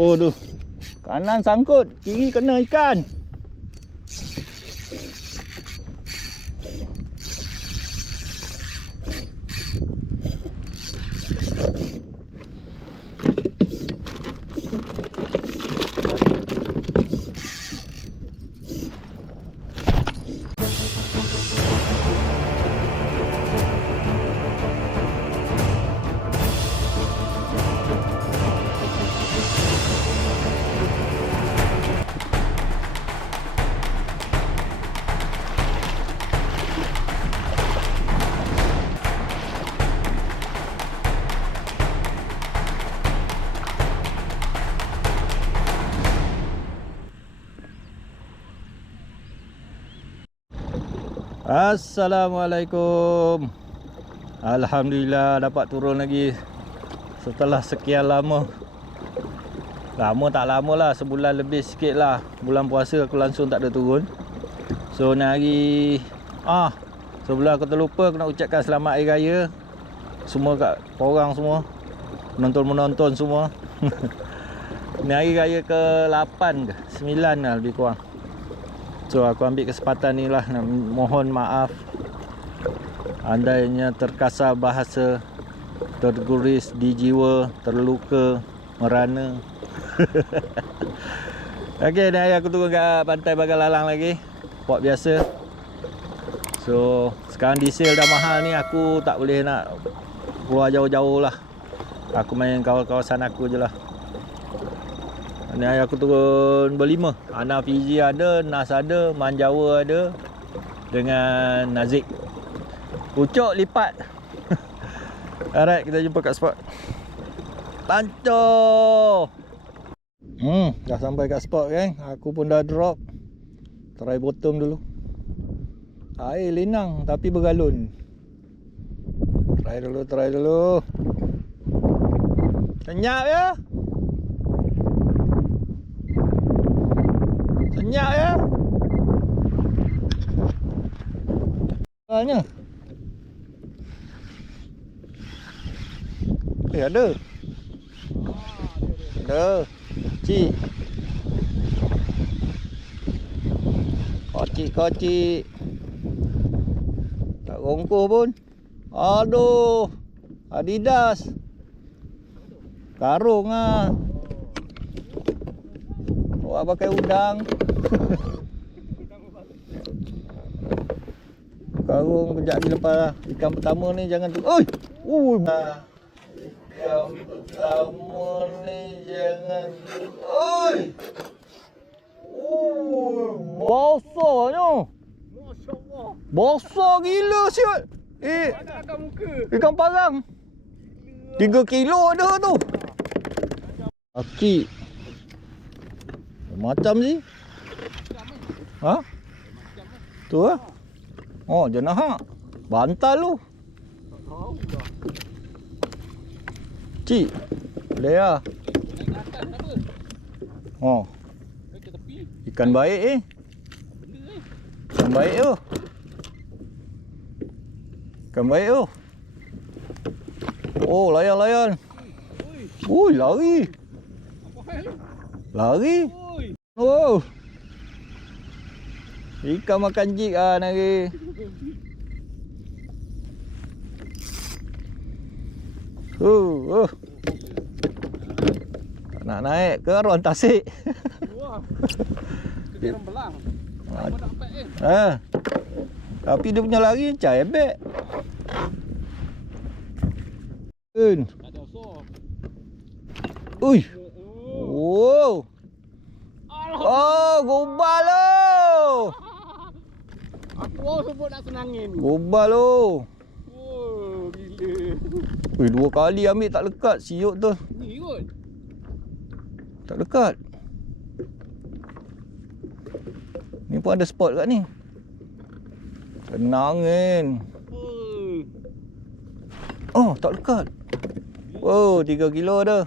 Aduh, kanan sangkut, kiri kena ikan. Assalamualaikum. Alhamdulillah dapat turun lagi setelah sekian lama. Lama tak lama lah, sebulan lebih sikit lah. Bulan puasa aku langsung tak ada turun. So ni hari sebelum aku terlupa, aku nak ucapkan selamat Hari Raya semua kat korang semua, penonton-penonton semua. Ni Hari Raya ke-8 ke 9 lah lebih kurang. So aku ambil kesempatan ni lah nak mohon maaf andainya terkasar bahasa, terguris di jiwa, terluka, merana. Okey, ni aku turun kat pantai Bagalalang lagi, spot biasa. So sekarang diesel dah mahal ni, aku tak boleh nak keluar jauh-jauh lah. Aku main kawasan aku je lah. Ni aku turun berlima. Ana Fiji ada, Nas ada, Manjawa ada, dengan Nazik. Pucuk lipat. Alright, kita jumpa kat spot. Lancar. Dah sampai kat spot kan. Aku pun dah drop. Try bottom dulu. Air lenang tapi bergalon. Try dulu. Senyap ya. Senyap ya. Soalnya ada. Ada. Cik. Kocik. Tak rongkuh pun. Aduh. Adidas. Karung ah. Awak pakai udang. Karung kejap lagi lepas lah. Ikan pertama ni jangan tu. Oi! Ikan pertama ni jangan tu. Oi! Basahnya. Masya-Allah. Basah gila sial. Ikan parang. 3 kilo ada tu. Aki. Macam sih. Ha? Tu lah. Oh, jenah. Bantal lu. Cik. Boleh lah. Oh. Ikan baik Ikan baik tu. Ikan baik tu. Oh, layan. Ui, lari. Lari. Oh. Ikan makan jig nari. Tak nak naik ke ruang tasik. Dia belang. Tapi dia punya lari macam ebek. Ada osor. Ui. Wow. Oh, gobal lo. Aku mau sebut nak senangin. Gobal lo. Oh, gila. Ui, 2 kali ambil tak lekat siuk tu. Ni kot. Tak lekat. Ni pun ada spot kat ni. Tenang kan. Oh, tak lekat. Oh, 3 kilo dah.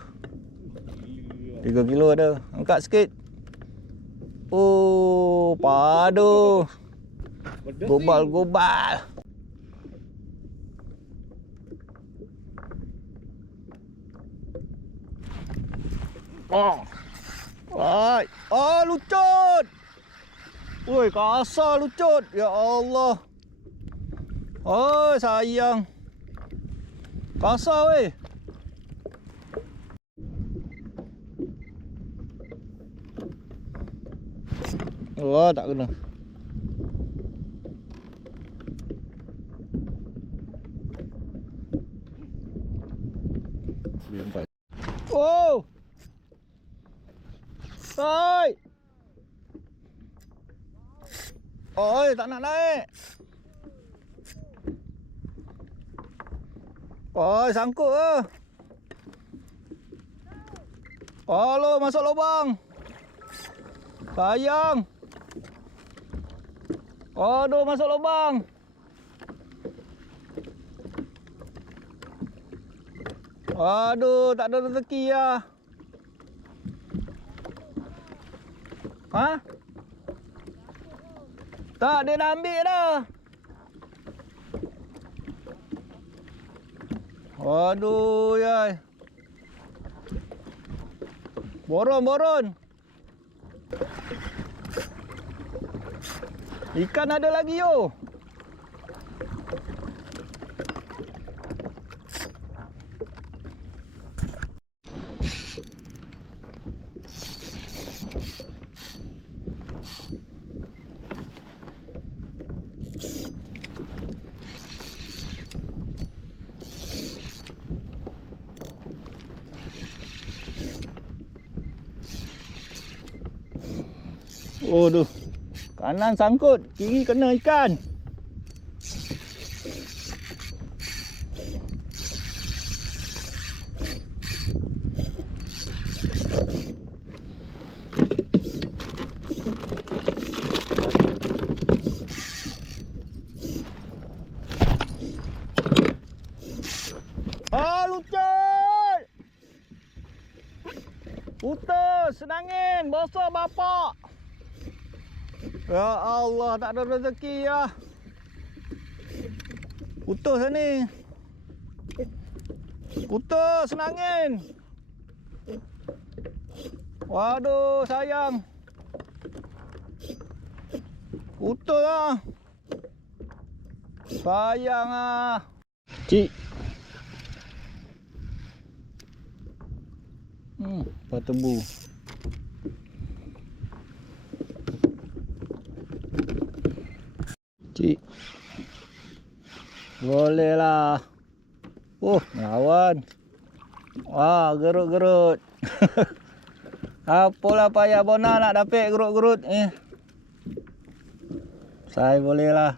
3 kilo dah. Angkat sikit. Oh, padu. Gobal-gobal. Oh. Right. Oh, lucut. Woi, kasar lucut. Ya Allah. Oh, sayang. Kasar weh. Wah, tak kena. Oh. Oi. Oi, tak nak naik. Oi, sangkut ke? Halo, masuk lubang. Sayang. Aduh, masuk lubang. Aduh, tak ada rezeki ya. Ha? Tak, dia dah ambil dah. Aduh, yai. Boron. Ikan ada lagi yo. Aduh. Kanan sangkut, kiri kena ikan. Ah, lucut. Putus, senangin, bosok bapak. Ya Allah, tak ada rezeki ya. Putus ni. Putus, senangin. Waduh, sayang. Putus lah. Sayang ah. Cik. Patebu. Cik. Boleh lah. Oh, lawan. Wah, gerut-gerut. Apalah payah Bona nak dapat gerut-gerut ni. Saya boleh lah.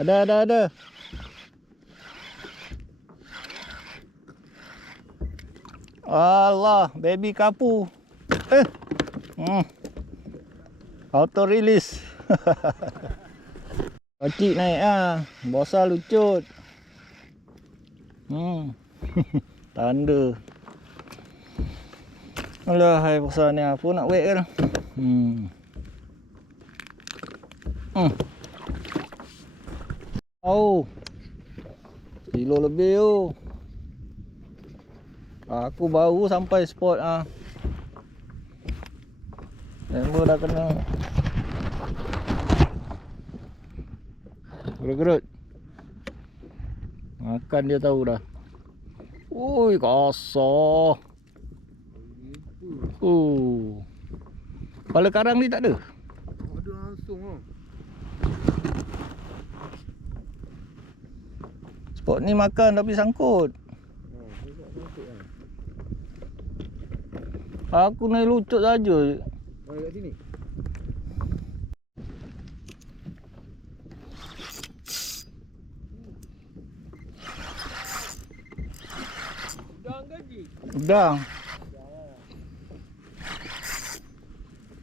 Ada. Allah, baby kapu. Auto release. Kecil naik ah. Bosa lucut. Tanda. Alah, hai bosa ni apa nak wet kan? Oh. Kilo lebih tu. Aku baru sampai spot ah. Member dah kena. Gerut-gerut. Makan dia tahu dah. Ui, kasar. Kepala karang ni tak ada? Ada langsung ah. Spot ni makan tapi sangkut. Aku naik lucut saja. Mari kat sini. Udang gaji. Udang.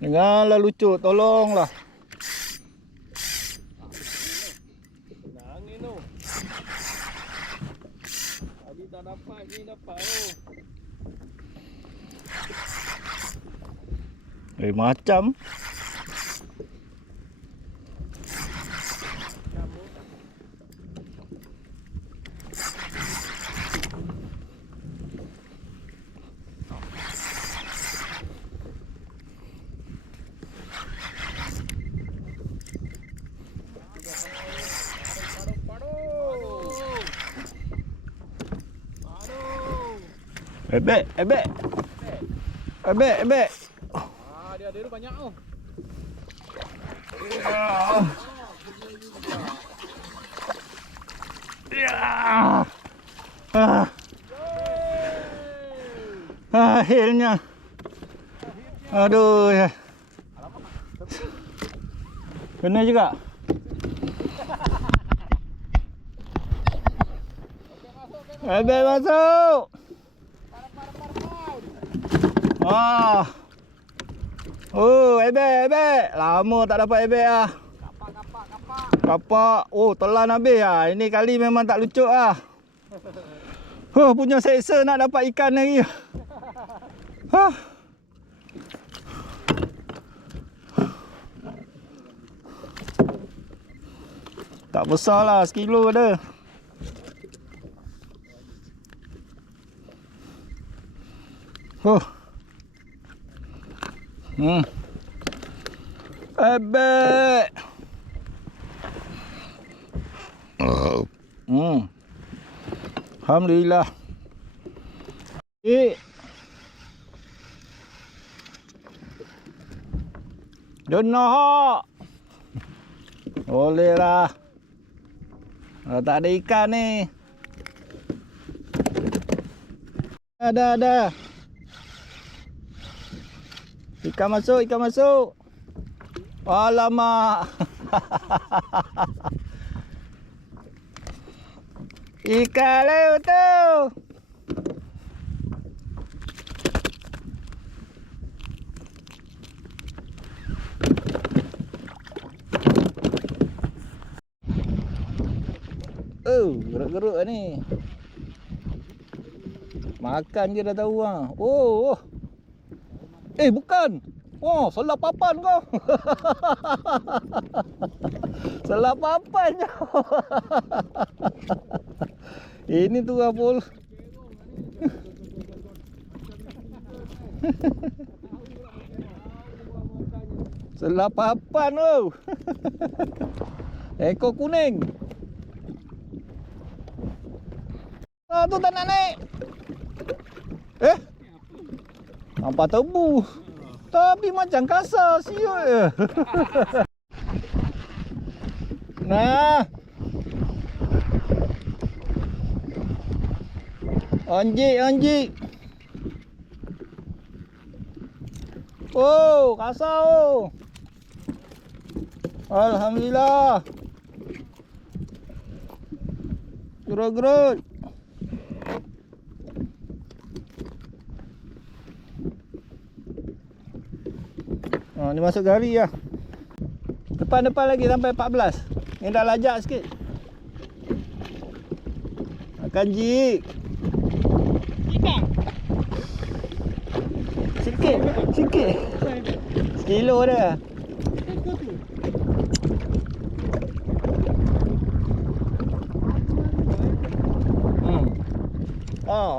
Dengarlah lucut, tolonglah. Angin tu. Tadi tak dapat, ni dapat tu. Macam. Ebek. Ebek. Dia ada tu banyak tu. Akhirnya. Aduh ya. Kena juga. Ebek masuk. Oh, ebek. Lama tak dapat ebek ah. Kapak. Oh, telan habis ah. Ini kali memang tak lucut ah. Punya seksa nak dapat ikan lagi. Tak besar lah, sekilo ada. Ebek. Alhamdulillah. Donah. Boleh lah. Tak ada ikan ni. Ada. Ikan masuk. Alamak. Ikan laut tu. Geruk-geruk ni. Makan je dah tahu ah. Oh. Bukan. Oh, salah papan kau. Salah papan je. Ini tu Apol. Salah papan tu. Ekor kuning. Tu tak nak naik. Nampak tebu. Tapi macam kasar siut je. Nah. Anjik. Oh, kasar oh. Alhamdulillah. Gerut-gerut. Ni masuk gari lah. Depan lagi sampai 14. Ni dah lajak sikit. Makan jik. Sikit. Sekilo dah.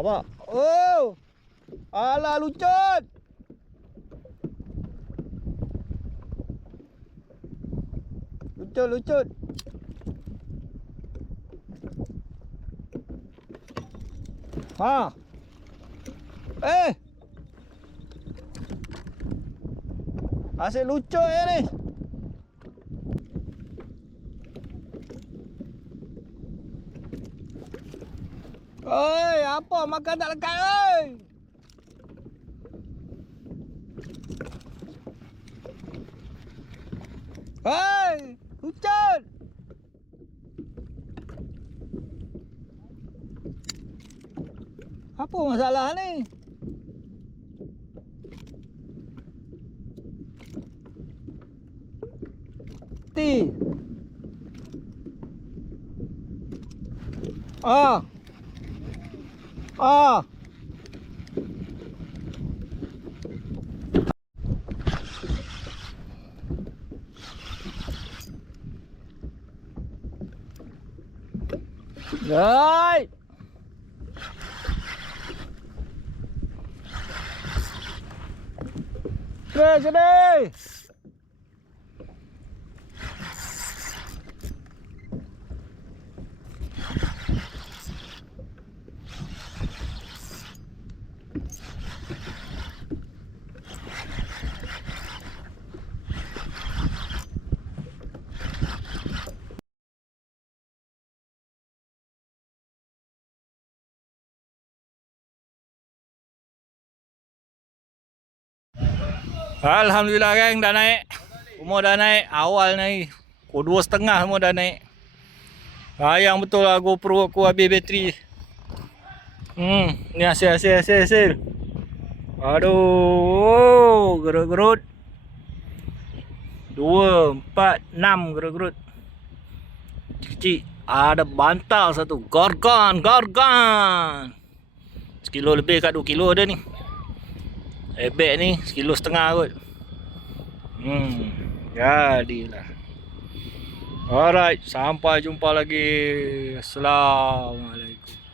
Pak. Oh. Alah lucut. Lucut. Asyik lucut ya ni. Oi, apa makan tak lekat oi? Hei, lucut. Apa masalah ni? mati. Ah. Ah. Right. Sini. Alhamdulillah geng, dah naik. Semua dah naik. Awal naik pukul 2.30 semua dah naik. Sayang betul lah GoPro aku habis bateri. Ni hasil. Aduh, gerut-gerut. 2, 4, 6 gerut-gerut. Kecil. Ada bantal satu. Gorgon. Sekilo lebih kat 2 kilo ada ni. Ebek ni 1,5 kilo kot. Jadilah. Alright, sampai jumpa lagi. Assalamualaikum.